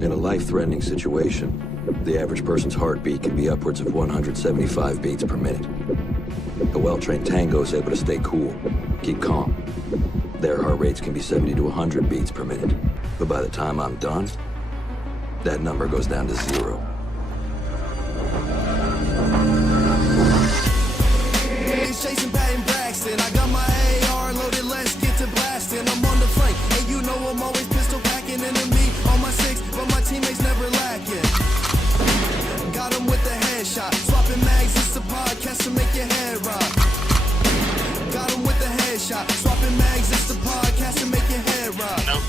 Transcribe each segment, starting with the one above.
In a life-threatening situation, the average person's heartbeat can be upwards of 175 beats per minute. A well-trained tango is able to stay cool, keep calm. Their heart rates can be 70 to 100 beats per minute. But by the time I'm done, that number goes down to 0. It's chasing Patton Braxton. I got my AR loaded, let's get to blasting. I'm on the flank, and you know I'm always pistol packing. Enemy on my 6, but my teammates never lacking. Got him with the headshot. Swapping mags, it's a podcast to make your head rock. Got him with the headshot. Swapping mags, it's the podcast to make your head rock. Nope.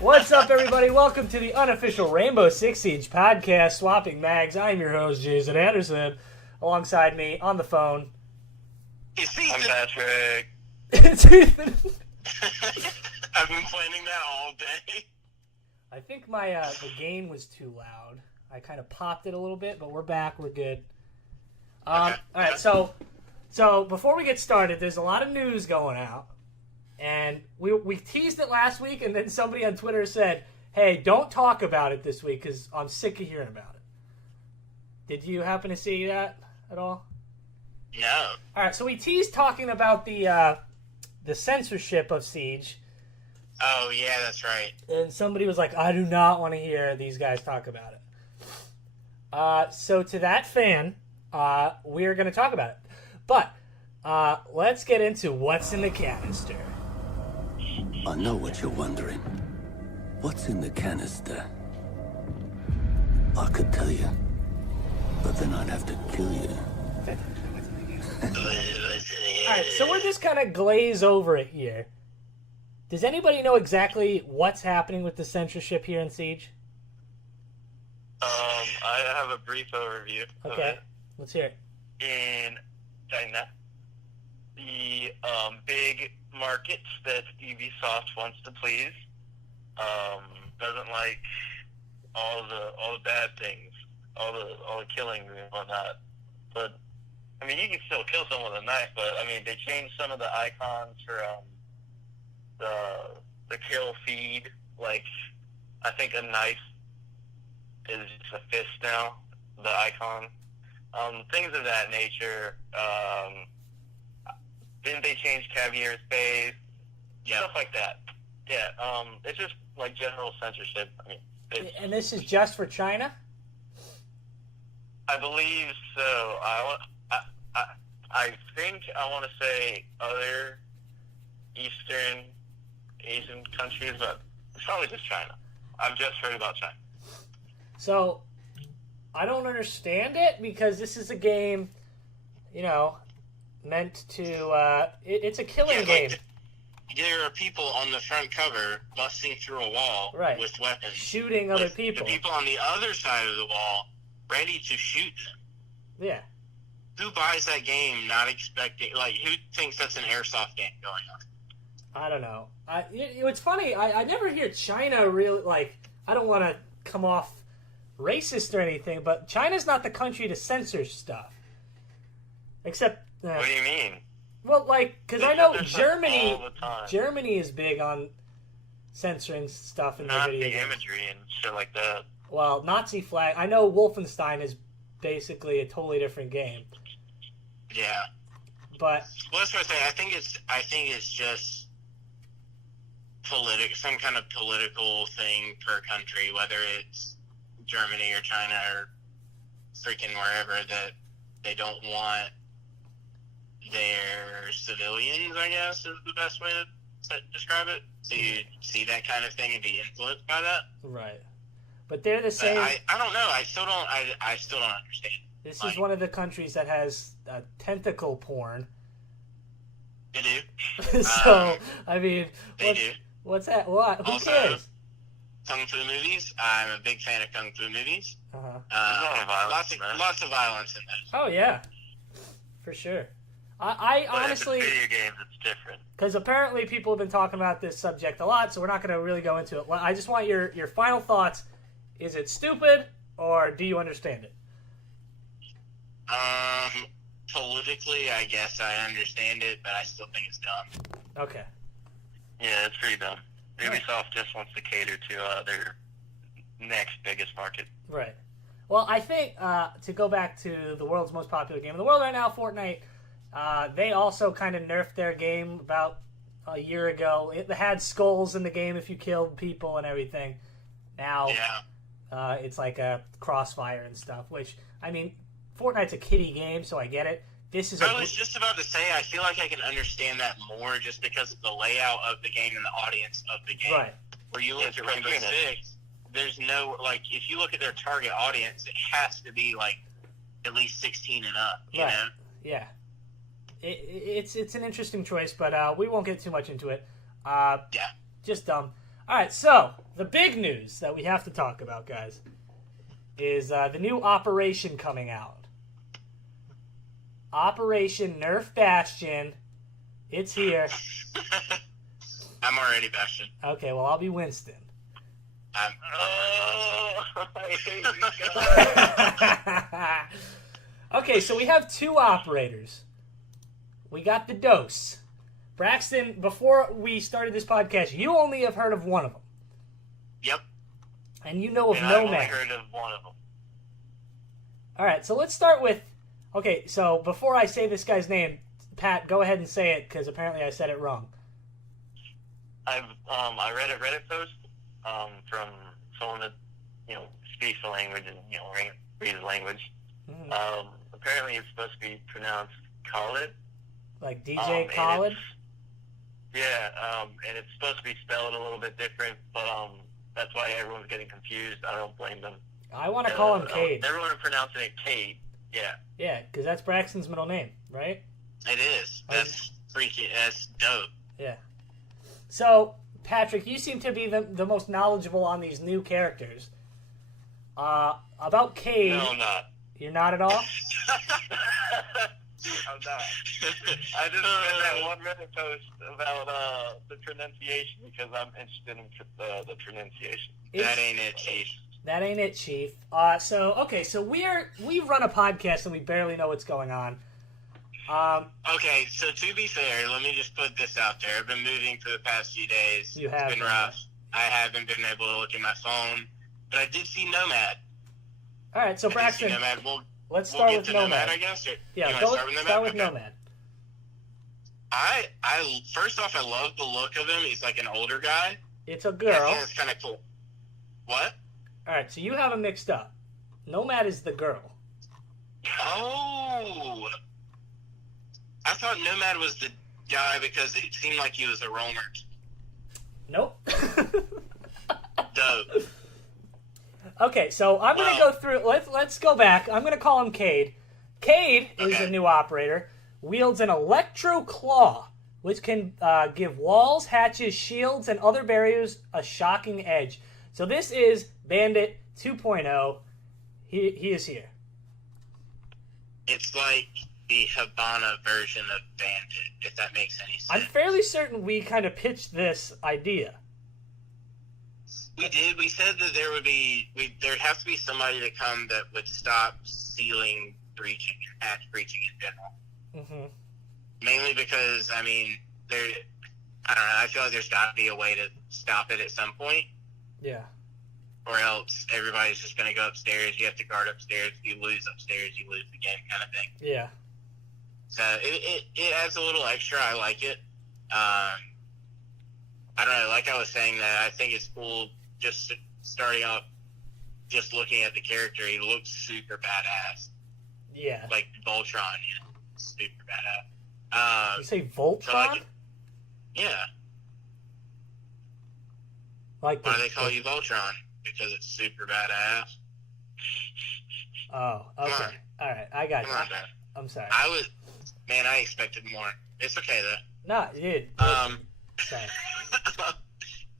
What's up, everybody? Welcome to the unofficial Rainbow Six Siege podcast, Swapping Mags. I'm your host, Jason Anderson. Alongside me on the phone, I'm Patrick. it's Ethan. I've been planning that all day. I think my the gain was too loud. I kind of popped it a little bit, but we're back. We're good. Okay. All right, so before we get started, there's a lot of news going out. And we teased it last week, and then somebody on Twitter said, hey, don't talk about it this week because I'm sick of hearing about it. Did you happen to see that at all? No. All right, so we teased talking about the censorship of Siege. Oh, yeah, that's right. And somebody was like, I do not want to hear these guys talk about it. So to that fan, we're going to talk about it. But let's get into what's in the canister. I know what you're wondering. What's in the canister? I could tell you, but then I'd have to kill you. Alright, so we're just kind of glaze over it here. Does anybody know exactly what's happening with the censorship here in Siege? I have a brief overview. Okay, let's hear it. In China, the big markets that Ubisoft wants to please doesn't like all the bad things, all the killing and whatnot. But I mean, you can still kill someone with a knife. But I mean, they changed some of the icons for the kill feed. Like, I think a knife is just a fist now. The icon. Things of that nature. Didn't they change Cavier's face? Yeah. Stuff like that. Yeah. It's just like general censorship. I mean, And this is just for China? I believe so. I think I want to say other Eastern Asian countries, but it's probably just China. I've just heard about China. So, I don't understand it because this is a game, you know, meant to, it's a killing game. Like there are people on the front cover busting through a wall with weapons. Shooting other people. The people on the other side of the wall ready to shoot them. Yeah. Who buys that game not expecting, like, who thinks that's an airsoft game going on? I don't know. It's funny, I never hear China really, like, I don't want to come off racist or anything, but China's not the country to censor stuff. Except... what do you mean? Well, like, because I know Germany is big on censoring stuff in their not video the games. imagery and shit like that. Well, Nazi flag. I know Wolfenstein is basically a totally different game. Yeah. But well, that's what I say. I think it's just some kind of political thing per country, whether it's Germany or China or freaking wherever, that they don't want their civilians, I guess, is the best way to describe it. So you see that kind of thing and be influenced by that. Right. But they're the same. I don't know. I still don't understand. This is one of the countries that has tentacle porn. They do. So, I mean... They do. What's that? What? Who also, cares? Kung Fu movies. I'm a big fan of Kung Fu movies. Lots of violence in those. Oh, yeah. For sure. I honestly... If it's video games, it's different. Because apparently people have been talking about this subject a lot, so we're not going to really go into it. I just want your final thoughts. Is it stupid, or do you understand it? Politically, I guess I understand it, but I still think it's dumb. Okay. Yeah, it's pretty dumb. Ubisoft just wants to cater to their next biggest market. Right. Well, I think, to go back to the world's most popular game in the world right now, Fortnite, they also kind of nerfed their game about a year ago. It had skulls in the game if you killed people and everything. Now, it's like a crossfire and stuff, which, I mean, Fortnite's a kiddie game, so I get it. This is I was just about to say, I feel like I can understand that more just because of the layout of the game and the audience of the game. Right. Where you look at Rainbow Six, there's no, like, if you look at their target audience, it has to be, like, at least 16 and up, you know? Yeah. It's an interesting choice, but we won't get too much into it. Just dumb. All right, so the big news that we have to talk about, guys, is the new Operation coming out. Operation Nerf Bastion. It's here. I'm already Bastion. Okay, well, I'll be Winston. I hate you guys. Okay, so we have two operators. We got the dose. Braxton, before we started this podcast, you only have heard of one of them. Yep. And you know of And I've only Nomad. heard of one of them. All right, so let's start with... Okay, so before I say this guy's name, Pat, go ahead and say it, because apparently I said it wrong. I read a Reddit post from someone that speaks the language and reads the language. Mm. Apparently, it's supposed to be pronounced Khalid. Like DJ Khaled? And it's supposed to be spelled a little bit different, but that's why everyone's getting confused. I don't blame them. I want to call him Cade. Everyone pronouncing it Cade. Yeah. Yeah, because that's Braxton's middle name, right? It is. That's freaking, that's dope. Yeah. So, Patrick, you seem to be the most knowledgeable on these new characters. About Cade... No, I'm not. You're not at all? I'm not. I just read that one Reddit post about the pronunciation because I'm interested in the pronunciation. That ain't it, Chief. That ain't it, Chief. So we run a podcast and we barely know what's going on. Okay, so to be fair, let me just put this out there. I've been moving for the past few days. You have It's been rough. I haven't been able to look at my phone, but I did see Nomad. All right, so Braxton, let's start with Nomad. I guess. Yeah, start with Nomad. Start with Nomad. I first off, I love the look of him. He's like an older guy. It's a I girl. think it's kind of cool. What? All right, so you have them mixed up. Nomad is the girl. Oh. I thought Nomad was the guy because it seemed like he was a roamer. Nope. Dope. Okay, so I'm going to go through... Let's go back. I'm going to call him Cade. Cade is a new operator. Wields an electro claw, which can give walls, hatches, shields, and other barriers a shocking edge. So this is Bandit 2.0. He is here. It's like the Habana version of Bandit, if that makes any sense. I'm fairly certain we kind of pitched this idea. We did. We said that there'd have to be somebody to come that would stop ceiling breaching and hatch breaching in general. Mm-hmm. Mainly because, I mean, I don't know, I feel like there's got to be a way to stop it at some point. Yeah. Or else everybody's just going to go upstairs. You have to guard upstairs. If you lose upstairs, you lose the game kind of thing. Yeah. So it adds a little extra. I like it. I don't know. Like I was saying, that I think it's cool just starting off, just looking at the character. He looks super badass. Yeah. Like Voltron. Yeah. Super badass. You say Voltron? So yeah. Like Why do they call you Voltron? Because it's super badass. Oh, okay. All right, I got you. Come on, man. I'm sorry. I expected more. It's okay though. No, dude. Sorry.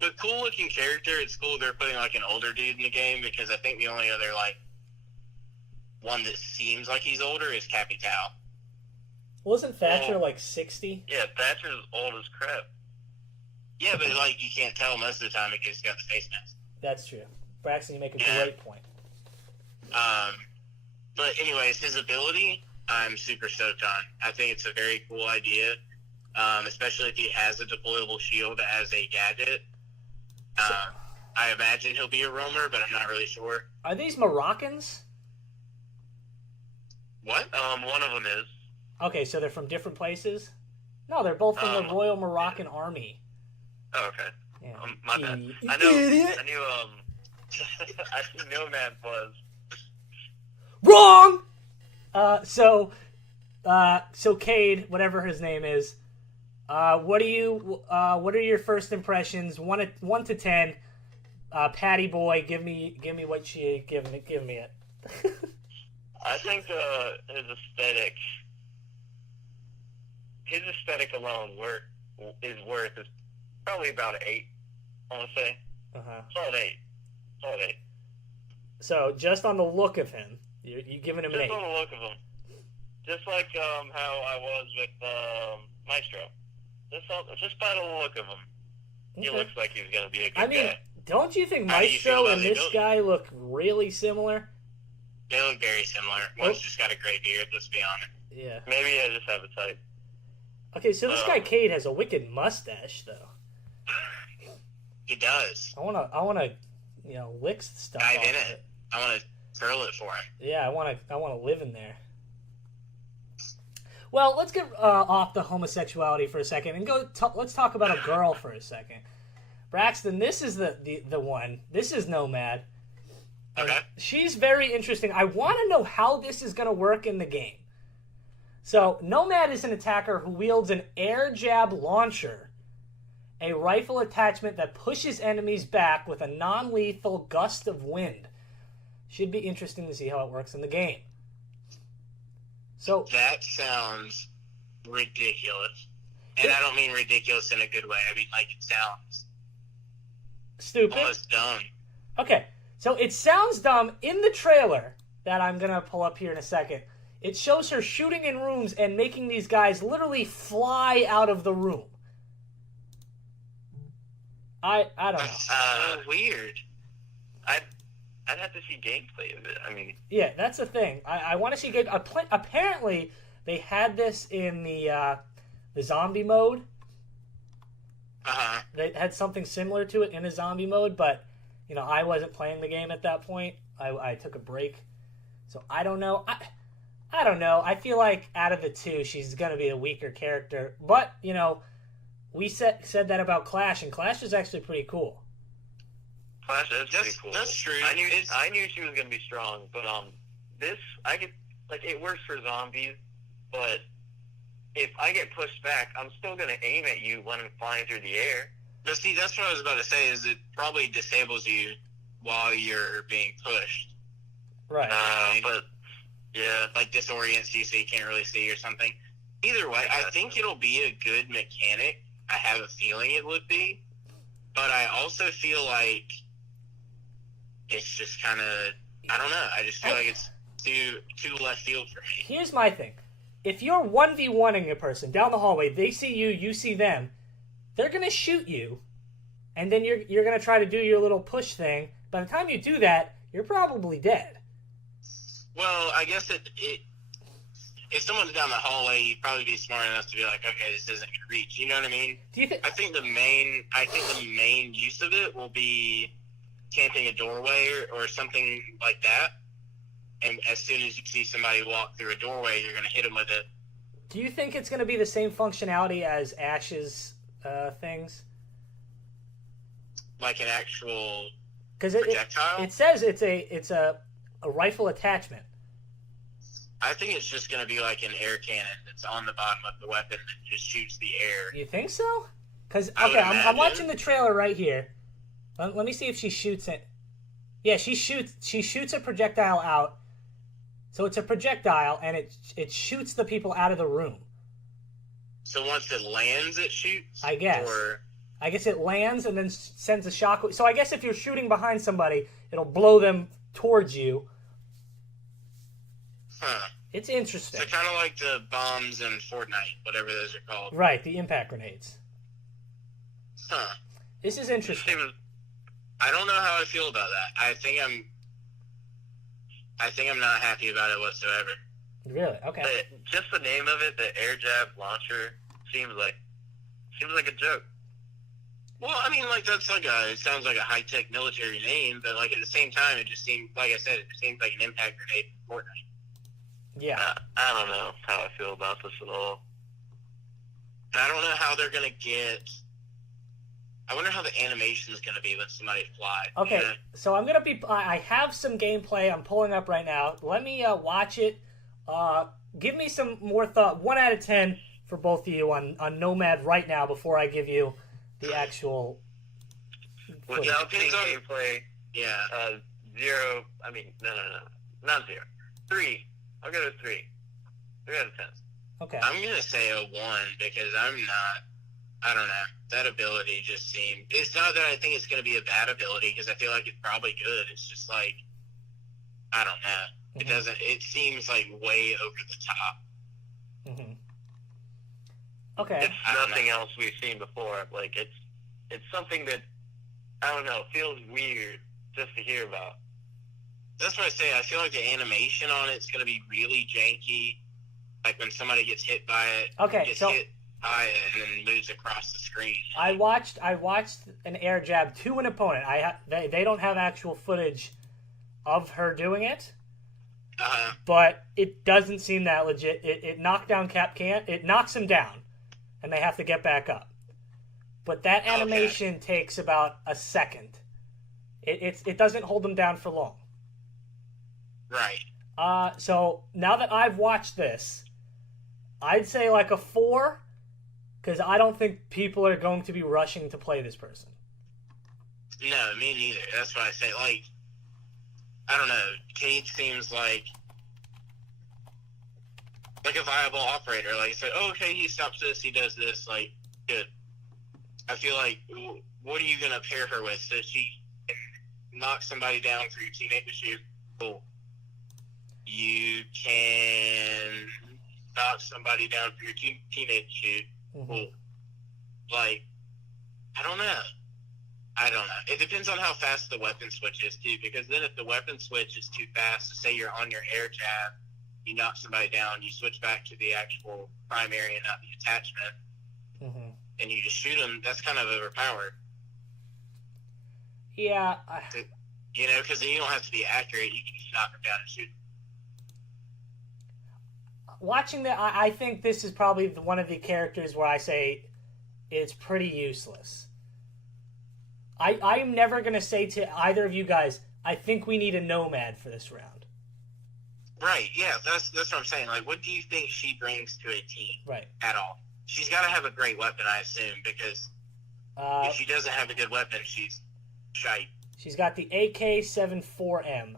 But cool looking character. It's cool they're putting like an older dude in the game because I think the only other like one that seems like he's older is Capital. Wasn't Thatcher like 60? Yeah, Thatcher's old as crap. Yeah, but like you can't tell most of the time because he's got the face mask. That's true. Braxton, you make a great point. But anyways, his ability, I'm super stoked on. I think it's a very cool idea, especially if he has a deployable shield as a gadget. I imagine he'll be a roamer, but I'm not really sure. Are these Moroccans? What? One of them is. Okay, so they're from different places? No, they're both from the Royal Moroccan Army. Oh, okay. Yeah. My bad. You I knew. idiot. I knew. I knew Nomad was. Wrong! So Cade, whatever his name is, what are your first impressions? 1 to 10. Patty boy, give me what you give me it. I think his aesthetic alone is probably about an 8. I want to say. Solid 8. Solid 8. So just on the look of him, you giving him an 8. Just on the look of him. Just like how I was with Maestro. Just by the look of him, he looks like he's gonna be a good guy. Don't you think How do you feel Maestro about and the this ability? guy look really similar? They look very similar. One's just got a gray beard, let's be honest. Yeah. Maybe I just have a type. Okay, so this guy Cade has a wicked mustache, though. He does. I wanna, lick stuff Dive off in of it. I want to curl it for him. Yeah, I wanna live in there. Well, let's get off the homosexuality for a second and let's talk about a girl for a second. Braxton, this is the one. This is Nomad. Okay. She's very interesting. I want to know how this is going to work in the game. So, Nomad is an attacker who wields an air jab launcher, a rifle attachment that pushes enemies back with a non-lethal gust of wind. Should be interesting to see how it works in the game. So That sounds ridiculous. And I don't mean ridiculous in a good way. I mean, like, it sounds stupid. almost dumb. Okay, so it sounds dumb in the trailer that I'm going to pull up here in a second. It shows her shooting in rooms and making these guys literally fly out of the room. I don't know. That's so weird. I'd have to see gameplay of it. I mean, Yeah, that's the thing. I want to see good. Apparently, they had this in the zombie mode. Uh-huh. They had something similar to it in a zombie mode, but I wasn't playing the game at that point. I took a break, so I don't know. I don't know. I feel like out of the two, she's gonna be a weaker character. But we said that about Clash, and Clash is actually pretty cool. Flash is pretty cool. That's true. I knew she was gonna be strong, but this it works for zombies, but if I get pushed back, I'm still gonna aim at you when I'm flying through the air. But see, that's what I was about to say, is it probably disables you while you're being pushed. Right. But yeah, Like disorients you so you can't really see or something. Either way, I think it'll be a good mechanic. I have a feeling it would be. But I also feel like it's just kind of, I don't know. I just feel like it's too left field for me. Here's my thing. If you're 1v1ing a person down the hallway, they see you, you see them, they're going to shoot you, and then you're going to try to do your little push thing. By the time you do that, you're probably dead. Well, I guess if someone's down the hallway, you'd probably be smart enough to be like, okay, this isn't going to reach. You know what I mean? Do you think? I think the main use of it will be camping a doorway or something like that. And as soon as you see somebody walk through a doorway, you're going to hit them with it. Do you think it's going to be the same functionality as Ash's things? Like an actual Because projectile? it says it's a rifle attachment. I think it's just going to be like an air cannon that's on the bottom of the weapon that just shoots the air. You think so? Because I would okay, I'm imagine. watching the trailer right here. Let me see if she shoots it. Yeah, she shoots a projectile out. So it's a projectile, and it shoots the people out of the room. So once it lands, it shoots? I guess. Or... I guess it lands and then sends a shockwave. So I guess if you're shooting behind somebody, it'll blow them towards you. Huh. It's interesting. So kind of like the bombs in Fortnite, whatever those are called. Right, the impact grenades. Huh. This is interesting. I don't know how I feel about that. I think I'm not happy about it whatsoever. Really? Okay. Just the name of it, the air jab launcher, seems like a joke. Well, I mean, like, that's like it sounds like a high-tech military name, but, like, at the same time, it just seems, like I said, it just seems like an impact grenade in Fortnite. Yeah. I don't know how I feel about this at all. And I don't know how they're going to get... I wonder how the animation is going to be when somebody flies. Okay, You know? so I'm gonna be. I have some gameplay. I'm pulling up right now. Let me watch it. Give me some more thought. 1 out of 10 for both of you on Nomad right now before I give you the actual. footage. Without seeing gameplay, Yeah. 0. I mean, no, not 0. 3. I'll go to 3. 3 out of 10. Okay. I'm going to say a 1 because I'm not... I don't know. That ability just seemed... It's not that I think it's going to be a bad ability because I feel like it's probably good. It's just like... I don't know. It doesn't... It seems like way over the top. Mm-hmm. Okay. It's nothing else we've seen before. Like, it's something that, I don't know, feels weird just to hear about. That's what I say. I feel like the animation on it's going to be really janky. Like when somebody gets hit by it. Okay, Gets so- hit by it and then moves across the screen. I watched an air jab to an opponent. They don't have actual footage of her doing it, but it doesn't seem that legit. It knocked down Capcan. It knocks him down, and they have to get back up. But that animation takes about a second. It doesn't hold them down for long. Right. So now that I've watched this, I'd say like a 4. Because I don't think people are going to be rushing to play this person. No, me neither. That's what I say. Like, I don't know. Cage seems like a viable operator. Like, say, oh, okay, he stops this, he does this. Like, good. I feel like, what are you going to pair her with? So she can knock somebody down for your teammate to shoot. Cool. You can knock somebody down for your teammate to shoot. Cool. Like, I don't know. It depends on how fast the weapon switch is, too, because then if the weapon switch is too fast, say you're on your air jab, you knock somebody down, you switch back to the actual primary and not the attachment, and you just shoot them, that's kind of overpowered. Yeah. You know, because then you don't have to be accurate, you can just knock them down and shoot them. Watching that, I think this is probably one of the characters where I say it's pretty useless. I'm never going to say to either of you guys, I think we need a Nomad for this round. Right, yeah, that's what I'm saying. Like, what do you think she brings to a team? Right. At all? She's got to have a great weapon, I assume, because if she doesn't have a good weapon, she's shite. She's got the AK-74M.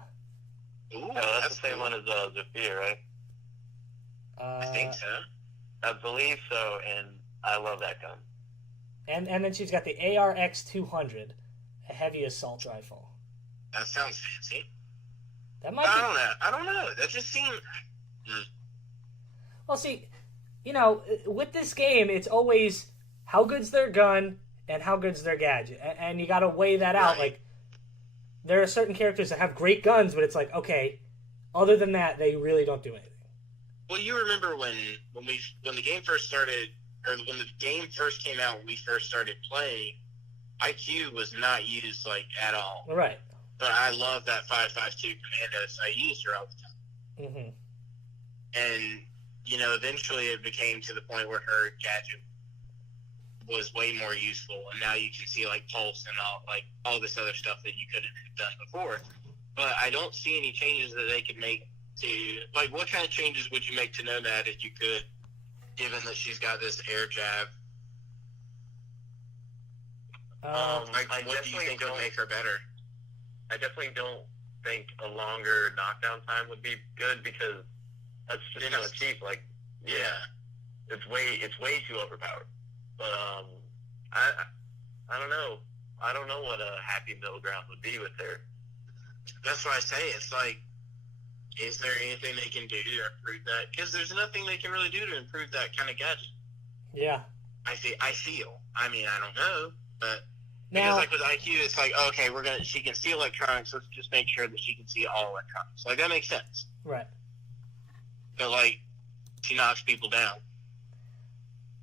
Ooh, That's the same one as Zafir, right? I think so. I believe so, and I love that gun. And then she's got the ARX-200, a heavy assault rifle. That sounds fancy. That might be... I don't know. That just seems... Well, see, you know, with this game, it's always how good's their gun and how good's their gadget. And you got to weigh that out. Like, there are certain characters that have great guns, but it's like, okay, other than that, they really don't do anything. Well, you remember when the game first started, or when the game first came out, when we first started playing, IQ was not used, like, at all. Right. But I love that 5.52 commando, so I used her all the time. And, you know, eventually it became to the point where her gadget was way more useful, and now you can see, like, pulse and all this other stuff that you couldn't have done before. But I don't see any changes that they could make to, like, what kind of changes would you make to Nomad if you could, given that she's got this air jab? What do you think would make her better? I definitely don't think a longer knockdown time would be good because that's just kind of cheap. Like, yeah, it's way too overpowered. But I don't know. I don't know what a happy middle ground would be with her. That's what I say. It's like, is there anything they can do to improve that? Because there's nothing they can really do to improve that kind of gadget. Yeah. I feel. I mean, I don't know, but now, because like with IQ, it's like, okay, she can see electronics. Let's just make sure that she can see all electronics. Like, that makes sense. Right. But like, she knocks people down.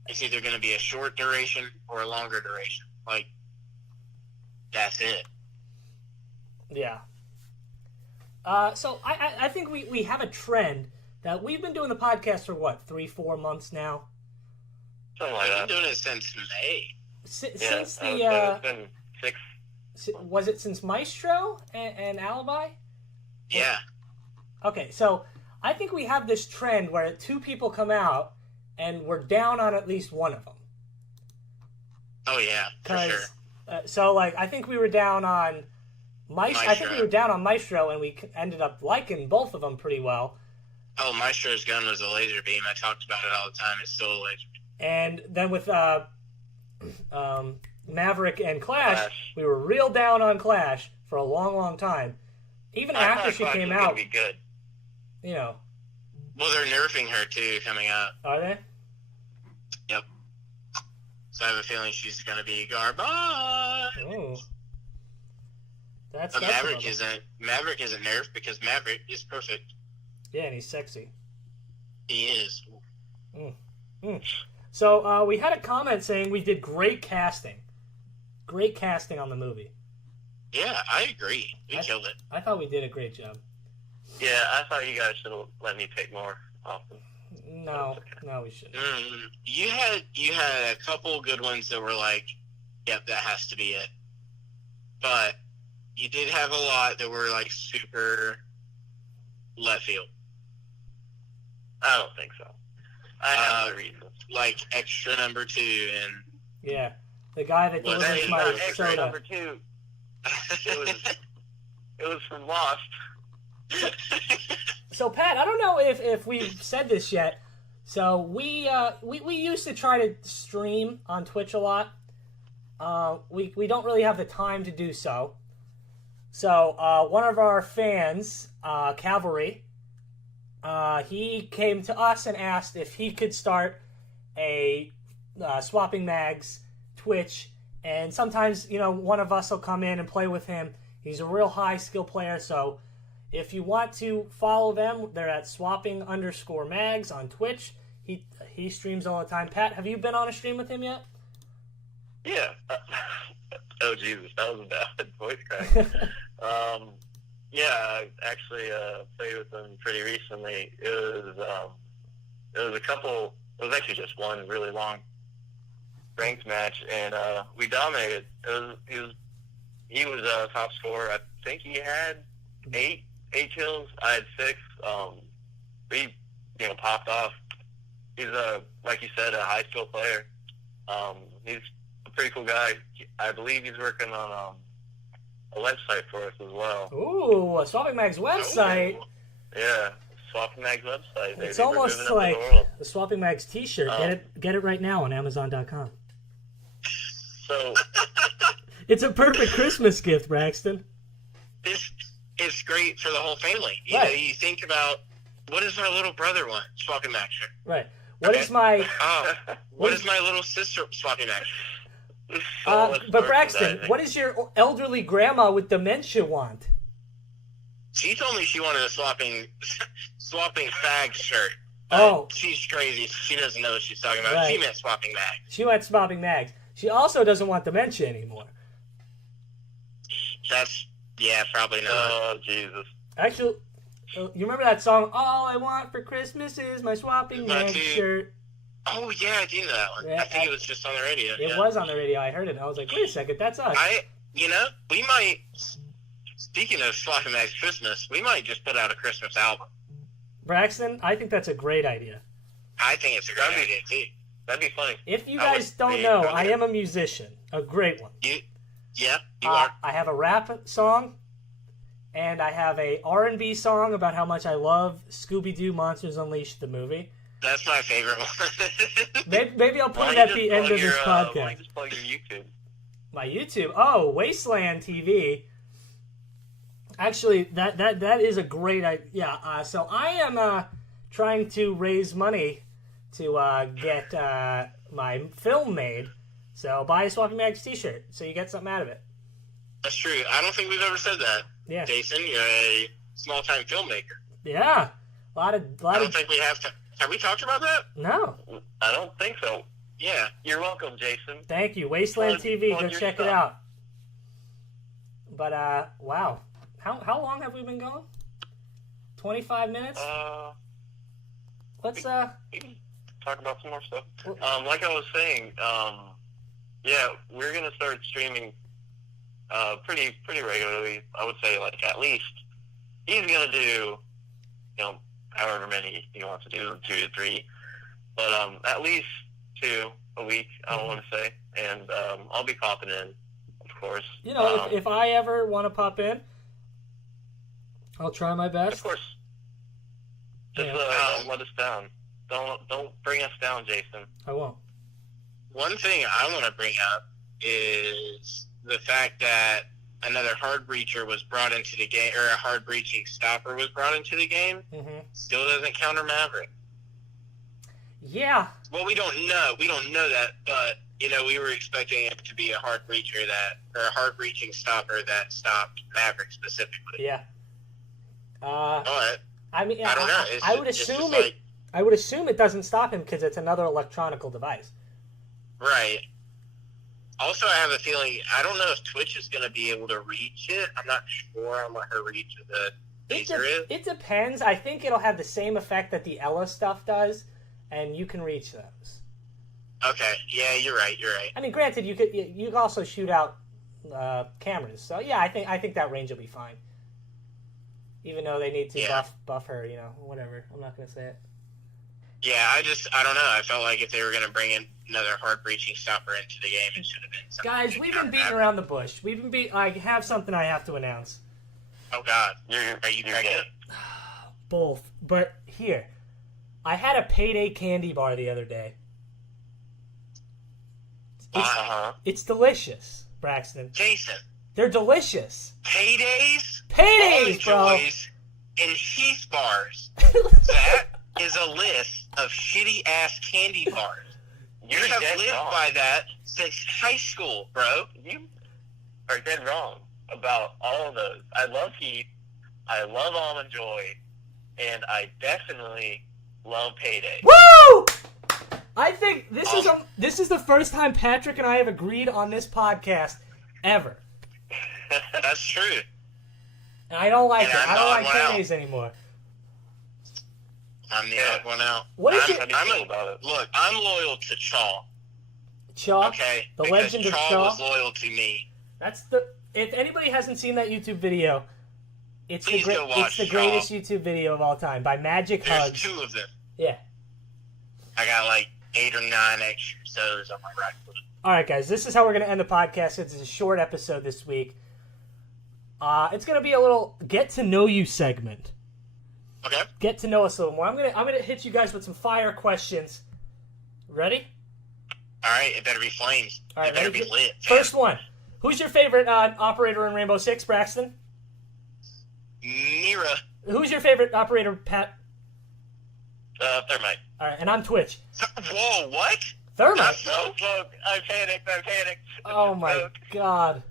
It's either going to be a short duration or a longer duration. Like, that's it. Yeah. So I think we have a trend that we've been doing the podcast for, what, 3-4 months now? Something like I've that. been doing it since May. Since the... it's been 6. Was it since Maestro and Alibi? Yeah. Okay, so I think we have this trend where 2 people come out and we're down on at least one of them. Oh, yeah, for sure. So, like, I think we were down on Maestro. I think we were down on Maestro, and we ended up liking both of them pretty well. Oh, Maestro's gun was a laser beam. I talked about it all the time. It's still a laser beam. And then with Maverick and Clash, we were real down on Clash for a long, long time. Even after she came out, be good. you know. Well, they're nerfing her, too, coming up. Are they? Yep. So I have a feeling she's going to be garbage. Oh. That's Maverick isn't nerfed because Maverick is perfect. Yeah, and he's sexy. He is. So we had a comment saying we did great casting. Great casting on the movie. Yeah, I agree. We killed it. I thought we did a great job. Yeah, I thought you guys should have let me pick more often. No, we shouldn't. You had a couple good ones that were like, yep, that has to be it. But you did have a lot that were like super left field. I don't think so. I have my reasons. Like extra number 2 and Yeah, the guy that Well, delivers that my is Extra soda. number 2. It was from Lost. So Pat, I don't know if we've said this yet. So we used to try to stream on Twitch a lot. We don't really have the time to do so. So one of our fans, Cavalry, he came to us and asked if he could start a Swapping Mags Twitch, and sometimes one of us will come in and play with him. He's a real high skill player, so if you want to follow them, they're at swapping_mags on Twitch. He streams all the time. Pat, have you been on a stream with him yet? Yeah. Oh, Jesus, that was a bad voice crack. Yeah, I actually played with them pretty recently. It was actually just one really long ranked match, and we dominated. He was top scorer. I think he had 8 kills. I had 6. We popped off. He's like you said, a high skill player. He's a pretty cool guy. I believe he's working on a website for us as well. Ooh, a Swapping Mags website. Ooh. Yeah, Swapping Mags website. It's We're almost moving up like the world. the Swapping Mags T-shirt. Get it right now on Amazon.com. So It's a perfect Christmas gift, Braxton. It's great for the whole family. Right. You think about, what does my little brother want? Swapping Max shirt. Right. What is my What does my little sister Swapping Max shirt? but Braxton, what does your elderly grandma with dementia want? She told me she wanted a swapping fag shirt. Oh. She's crazy. She doesn't know what she's talking about. Right. She meant swapping mag. She went Swapping Mags. She also doesn't want dementia anymore. Probably not. Oh, Jesus. Actually, you remember that song, All I Want for Christmas is my Swapping Mags shirt? Oh, yeah, I do know that one. Yeah, I think it was just on the radio. It was on the radio. I heard it. I was like, wait a second, that's us. We might, speaking of Swapping Mags Christmas, we might just put out a Christmas album. Braxton, I think that's a great idea. I think it's a great idea, too. That'd be funny. If you guys don't know, I am a musician. A great one. You are. I have a rap song, and I have a R&B song about how much I love Scooby-Doo Monsters Unleashed, the movie. That's my favorite one. Maybe I'll put it at the end of this Why don't podcast. you just plug your YouTube? My YouTube. Oh, Wasteland TV. Actually, that is a great idea. Yeah, so I am trying to raise money to get my film made. So buy a Swapping Mags t-shirt so you get something out of it. That's true. I don't think we've ever said that. Yeah. Jason, you're a small-time filmmaker. Yeah. I don't think we have to. Have we talked about that? No. I don't think so. Yeah. You're welcome, Jason. Thank you. Wasteland TV. Go your check it stuff. out. But wow, how long have we been going? 25 minutes. Let's We can talk about some more stuff. Like I was saying, yeah, we're gonna start streaming pretty regularly. I would say like at least he's gonna do, however many he wants to do, 2 to 3, but at least 2 a week. I don't want to say, and I'll be popping in, of course. If I ever want to pop in, I'll try my best. Of course. Just don't let us down. Don't bring us down, Jason. I won't. One thing I want to bring up is the fact that another hard breacher was brought into the game, or a hard breaching stopper was brought into the game. Mm-hmm. Still doesn't counter Maverick. Yeah. Well, we don't know. We don't know that, but we were expecting it to be a hard breacher or a hard breaching stopper that stopped Maverick specifically. Yeah. But I mean, I don't know. I would assume it doesn't stop him because it's another electronical device. Right. Also, I have a feeling, I don't know if Twitch is going to be able to reach it. I'm not sure on what her reach of the laser is. It depends. I think it'll have the same effect that the Ella stuff does, and you can reach those. Okay. Yeah, you're right. I mean, granted, you could also shoot out cameras. So yeah, I think that range will be fine. Even though they need to buff her, whatever. I'm not gonna say it. Yeah, I don't know. I felt like if they were gonna bring in another hard breaching stopper into the game, it should have been something. Guys, we've been beating around the bush. I have something I have to announce. Oh God, are you pregnant? Both, but here, I had a Payday candy bar the other day. It's delicious, Braxton. Jason, they're delicious. Paydays, bro. And Heath bars. That is a list of shitty ass candy bars. You have lived by that since high school, bro. You are dead wrong about all of those. I love Heath. I love Almond Joy, and I definitely love Payday. Woo! I think this is the first time Patrick and I have agreed on this podcast ever. That's true. And I don't like it. I don't like Paydays anymore. I'm the odd one out. What is Look, I'm loyal to Chaw. Chaw? Okay. The because legend of Chaw Chaw? was loyal to me. If anybody hasn't seen that YouTube video, it's Please go watch the greatest YouTube video of all time by Magic There's Hugs. 2 of them. Yeah. I got like 8 or 9 extra shows on my right foot. All right, guys, this is how we're going to end the podcast. It's a short episode this week. It's going to be a little get-to-know-you segment. Okay. Get to know us a little more. I'm gonna hit you guys with some fire questions. Ready? All right, it better be flames. All right, it better ready? be lit. First one. Who's your favorite operator in Rainbow Six, Braxton? Mira. Who's your favorite operator, Pat? Thermite. All right, and I'm Twitch. Whoa, what? Thermite? No, I panicked. Oh my God,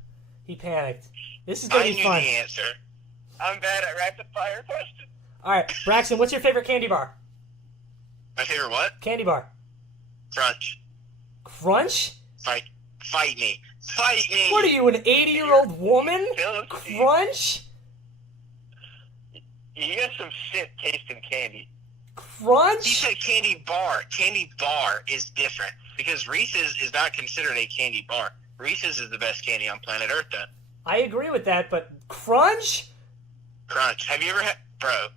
he panicked. This is gonna be fun. I knew the answer. I'm bad at rapid fire questions. All right, Braxton, what's your favorite candy bar? My favorite what? Candy bar. Crunch. Crunch? Fight me. What are you, an 80-year-old woman? Crunch? You got some shit tasting candy. Crunch? He said candy bar. Candy bar is different because Reese's is not considered a candy bar. Reese's is the best candy on planet Earth, though. I agree with that, but Crunch? Crunch. Have you ever had... Bro.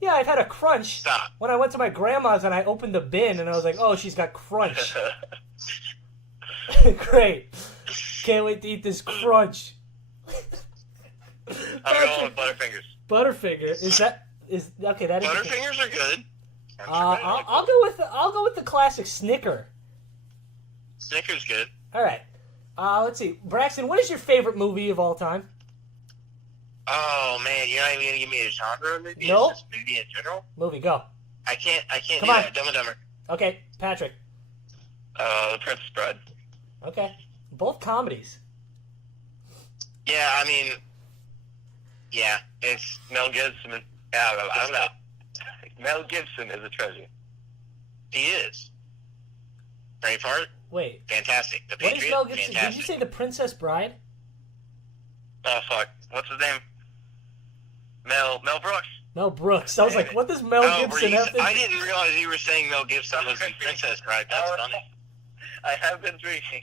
Yeah, I've had a Crunch. Stop. When I went to my grandma's and I opened the bin and I was like, oh, she's got Crunch. Great. Can't wait to eat this Crunch. I'm going with Butterfingers. Butterfinger. Okay, that is... Butterfingers are good. I'll go with the classic Snicker. Snickers good. All right. Let's see. Braxton, what is your favorite movie of all time? Oh man, you're not even gonna give me a genre of movie? Nope. It's just movie in general? Movie, go. I can't Come do on. that. Dumb and Dumber. Okay, Patrick. The Princess Bride. Okay. Both comedies. Yeah, I mean, yeah, it's Mel Gibson. I don't know. Mel Gibson is a treasure. he is. Braveheart, Wait. fantastic. The What is Patriot, Mel Gibson? fantastic. Did you say The Princess Bride? Oh, fuck. What's his name? Mel Brooks. Mel Brooks. I was like, what does Mel Gibson have to... I didn't realize you were saying Mel Gibson was in Princess Bride. That's funny. I have been drinking.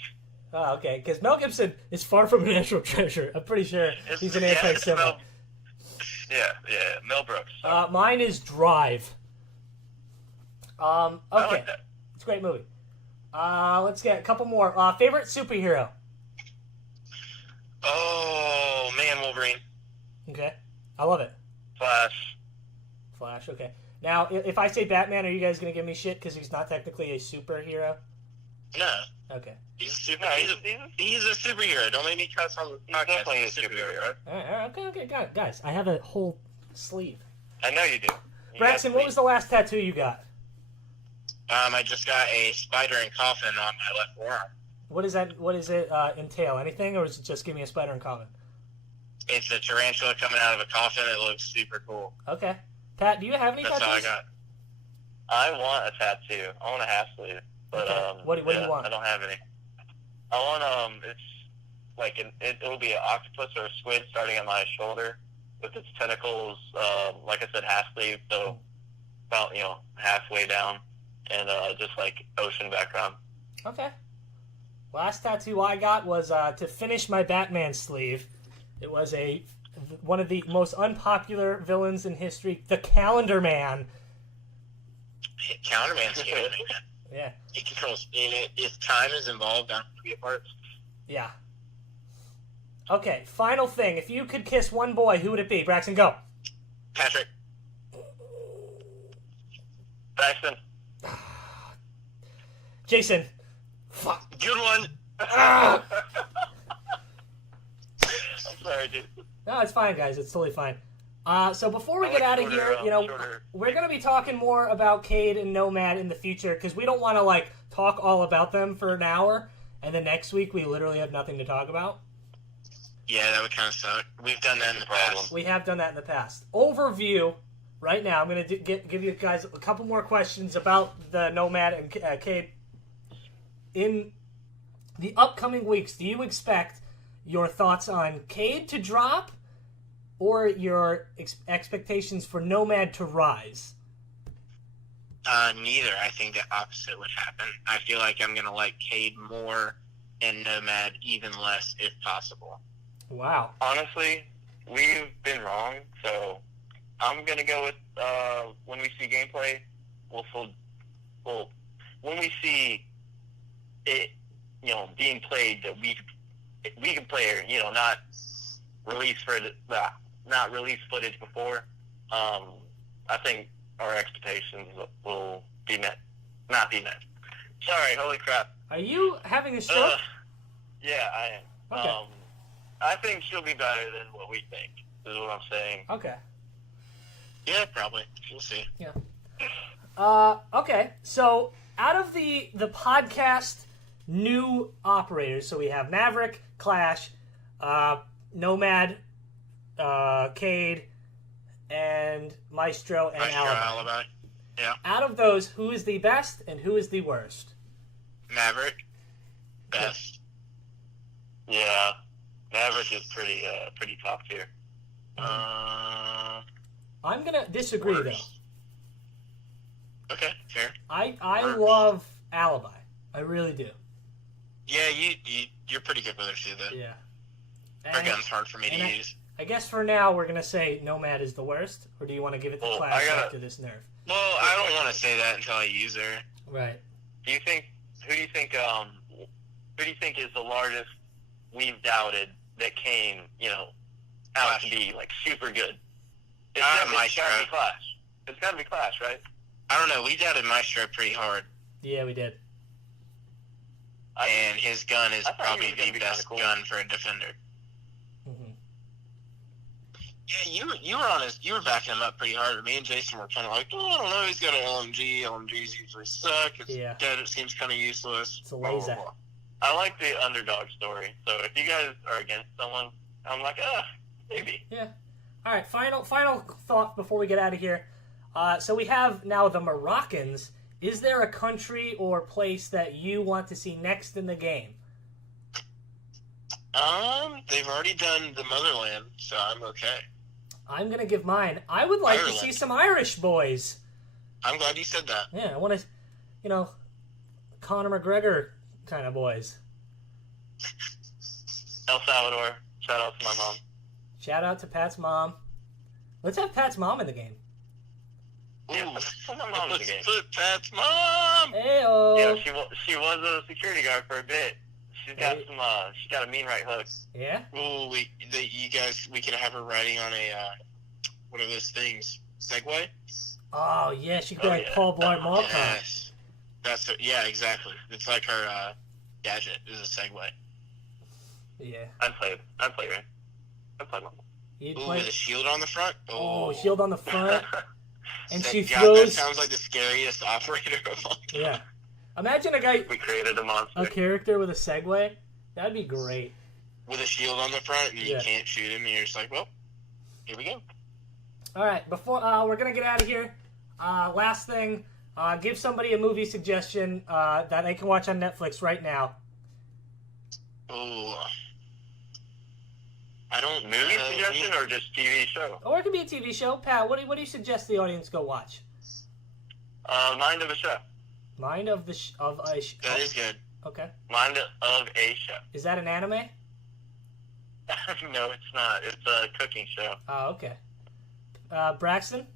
Oh, okay. Because Mel Gibson is far from a national treasure. I'm pretty sure he's an anti-Semite. Yeah, Mel Brooks. Mine is Drive. Okay. I like that. It's a great movie. Let's get a couple more. Favorite superhero? Oh, man, Wolverine. Okay. I love it. Flash, okay. Now, if I say Batman, are you guys going to give me shit because he's not technically a superhero? No. Okay. He's a superhero. Don't make me cuss on the podcast. He's definitely a superhero. All right, okay. Got it. Guys, I have a whole sleeve. I know you do. Braxton, what was the last tattoo you got? I just got a spider and coffin on my left forearm. What is that? What does it entail? Anything, or is it just give me a spider and coffin? It's a tarantula coming out of a coffin. It looks super cool. Okay. Pat, do you have any tattoos? That's all I got. I want a tattoo. I want a half sleeve. But, okay. What do you want? I don't have any. I want, it's like, it'll be an octopus or a squid starting on my shoulder with its tentacles, like I said, half sleeve, so about, halfway down, and just like ocean background. Okay. Last tattoo I got was to finish my Batman sleeve. It was one of the most unpopular villains in history, the Calendar Man. Calendar Man's good. Yeah. He controls if time is involved on three parts. Yeah. Okay, final thing. If you could kiss one boy, who would it be? Braxton, go. Patrick. Braxton. Jason. Fuck. Good one. I'm sorry, dude. No, it's fine, guys. It's totally fine. So before we get out of here, we're going to be talking more about Cade and Nomad in the future because we don't want to, talk all about them for an hour, and then next week we literally have nothing to talk about. Yeah, that would kind of suck. We've done that in the past. We have done that in the past. Overview, right now, I'm going to give you guys a couple more questions about the Nomad and Cade. In the upcoming weeks, do you expect your thoughts on Cade to drop or your expectations for Nomad to rise? Neither. I think the opposite would happen. I feel like I'm going to like Cade more and Nomad even less if possible. Wow. Honestly, we've been wrong, so I'm going to go with when we see gameplay, when we see it, being played, that we can play it, not release footage before. I think our expectations will not be met. Sorry, holy crap. Are you having a stroke? Yeah, I am. Okay. I think she'll be better than what we think, is what I'm saying. Okay. Yeah, probably. We'll see. Yeah. Okay, so out of the podcast new operators, so we have Maverick, Clash, Nomad, Cade, and Maestro and Alibi. Yeah. Out of those, who is the best and who is the worst? Maverick. Best. Yeah. Maverick is pretty top tier. I'm gonna disagree though. Okay, fair. I love Alibi. I really do. Yeah, you're pretty good with her too, though. Yeah. Her gun's hard for me to use. I guess for now we're gonna say Nomad is the worst, or do you want to give it to Clash after this nerf? Well, I don't want to say that until I use her. Right. Who do you think is the largest we've doubted that came, out to be super good? It's gotta be Clash. It's gotta be Clash, right? I don't know. We doubted Maestro pretty hard. Yeah, we did. And his gun is probably the best gun for a defender. Mm-hmm. Yeah, you were backing him up pretty hard. Me and Jason were kind of like, I don't know, he's got an LMG. LMGs usually suck. It's dead. It seems kind of useless. It's a laser. I like the underdog story. So if you guys are against someone, I'm like, maybe. Yeah. All right. Final thought before we get out of here. So we have now the Moroccans. Is there a country or place that you want to see next in the game? They've already done the Motherland, so I'm okay. I'm gonna give mine. I would like to see some Irish boys. I'm glad you said that. Yeah, I want to, Conor McGregor kind of boys. El Salvador. Shout out to my mom. Shout out to Pat's mom. Let's have Pat's mom in the game. Yeah, let's put my mom in the game. Put Pat's mom! Heyo. Yeah, she was a security guard for a bit. She's got she's got a mean right hook. Yeah? Ooh, we could have her riding on a, one of those things. Segway? Oh, yeah, she could be like Paul Blart Mall Cop. Yes. Yeah, exactly. It's like her, gadget is a Segway. Yeah. I'd play it, right? I'd play one. You'd Ooh, play... with a shield on the front? Oh, shield on the front. And she God, throws... that sounds like the scariest operator of all time. Yeah. Imagine a guy... We created a monster. A character with a Segway. That'd be great. With a shield on the front, and you can't shoot him, and you're just like, well, here we go. All right, before we're going to get out of here, last thing, give somebody a movie suggestion that they can watch on Netflix right now. Ooh. I don't... Movie suggestion or just TV show? Or it could be a TV show. Pat, what do you suggest the audience go watch? Mind of a Show. Mind of a Show. That is good. Okay. Mind of a Show. Is that an anime? No, it's not. It's a cooking show. Oh, okay. Braxton?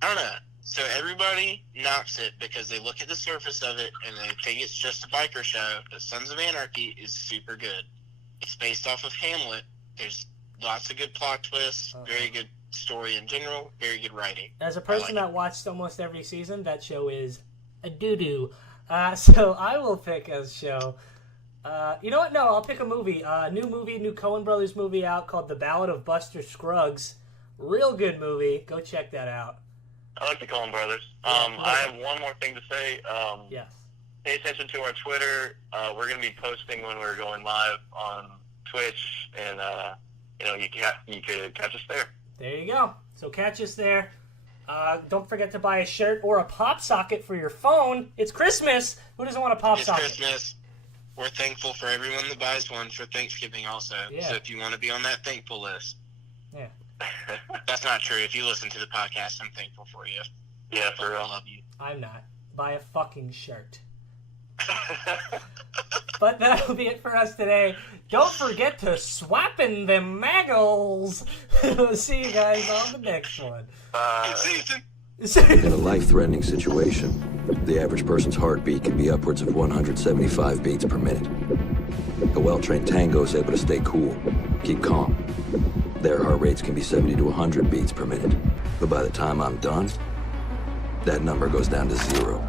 I don't know. So everybody knocks it because they look at the surface of it and they think it's just a biker show, but Sons of Anarchy is super good. It's based off of Hamlet. There's lots of good plot twists, very good story in general, very good writing. As a person that watched almost every season, that show is a doo-doo. So I will pick a show. You know what? No, I'll pick a movie. New Coen Brothers movie out called The Ballad of Buster Scruggs. Real good movie. Go check that out. I like the Coen Brothers. I have one more thing to say. Yes. Pay attention to our Twitter. We're going to be posting when we're going live on Twitch, and you could catch us there. There you go. So catch us there. Don't forget to buy a shirt or a pop socket for your phone. It's Christmas. Who doesn't want a pop socket? It's Christmas. We're thankful for everyone that buys one for Thanksgiving also. Yeah. So if you want to be on that thankful list. Yeah. That's not true. If you listen to the podcast, I'm thankful for you. Yeah, for real. I love you. I'm not. Buy a fucking shirt. But that'll be it for us today. Don't forget to swap in them maggles. We'll see you guys on the next one. In a life-threatening situation, the average person's heartbeat can be upwards of 175 beats per minute. A well-trained tango is able to stay cool, keep calm. Their heart rates can be 70 to 100 beats per minute. But by the time I'm done, that number goes down to 0.